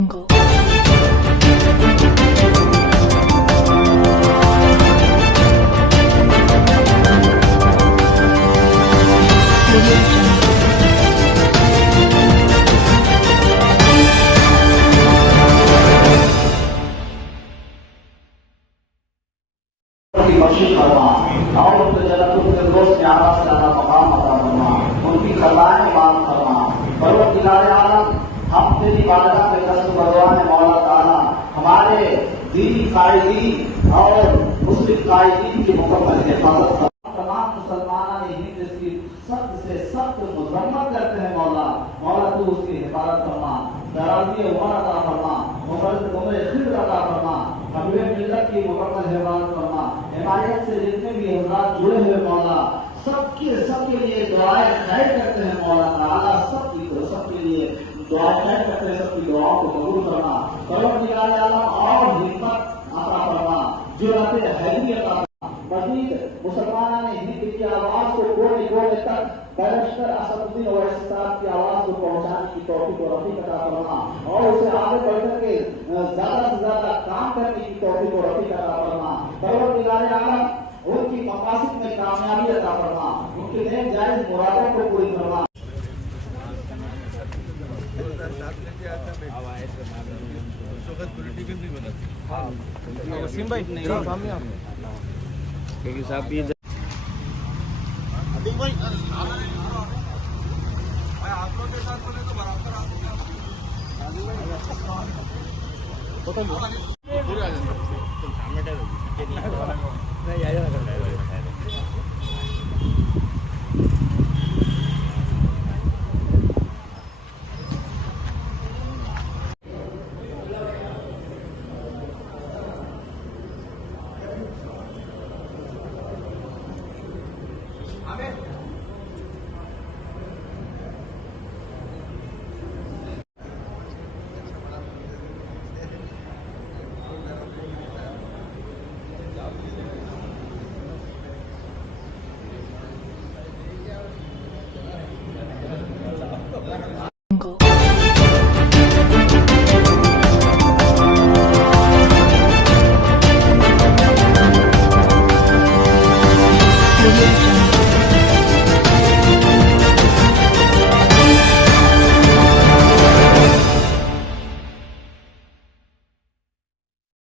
Machine करना और उनके जगत उनके दोस्त में आधा से ज्यादा मकाम अदा करना, उनकी खजाने मांग करना। परवरदिगार आलम हम तेरी बारगाह में दस्त बरवाने मौला ताला हमारे दीनी कायदीन और मुस्लिम कायदीन की मुकम्मल हिफाजत कर। तमाम मुसलमान हिंद की सख्त से सख्त मजम्मत करते हैं मौला, मौला तू उसकी हिफाजत फरमा, दराजी उमर अता फरमा, उम्र खिर अता फरमा, हबीब मिल्लत की मुकम्मल हिफाजत फरमा। हिमायत से जितने भी हजरात जुड़े हुए मौला सबके लिए दुआएं खैर करते हैं मौला ताला, सबके लिए दुआ खैर करते हैं, सबकी दुआओं को कबूल करना। परवरदिगार आलम और हिम्मत अता फरमा, जुर्रत हैदरी अता फरमा। मजीद मुसलमानों ने हिंद की आवाज को कोने कोने तक बैरिस्टर असदुद्दीन ओवैसी साहब की आवाज को पहुंचाने की तौफीक और रफीक अता फरमा और उसे आगे बढ़कर के ज्यादा से ज्यादा काम करने की तौफीक और रफीक अता फरमा। परवरदिगार आलम उनकी मकासद में कामयाबी अता फरमा, उनके नेक जायज मुरादों को पूरी फरमा। वसीम भाई सामने क्योंकि साहब भी भाई आप लोग के साथ तो बराबर पूरे आ जाते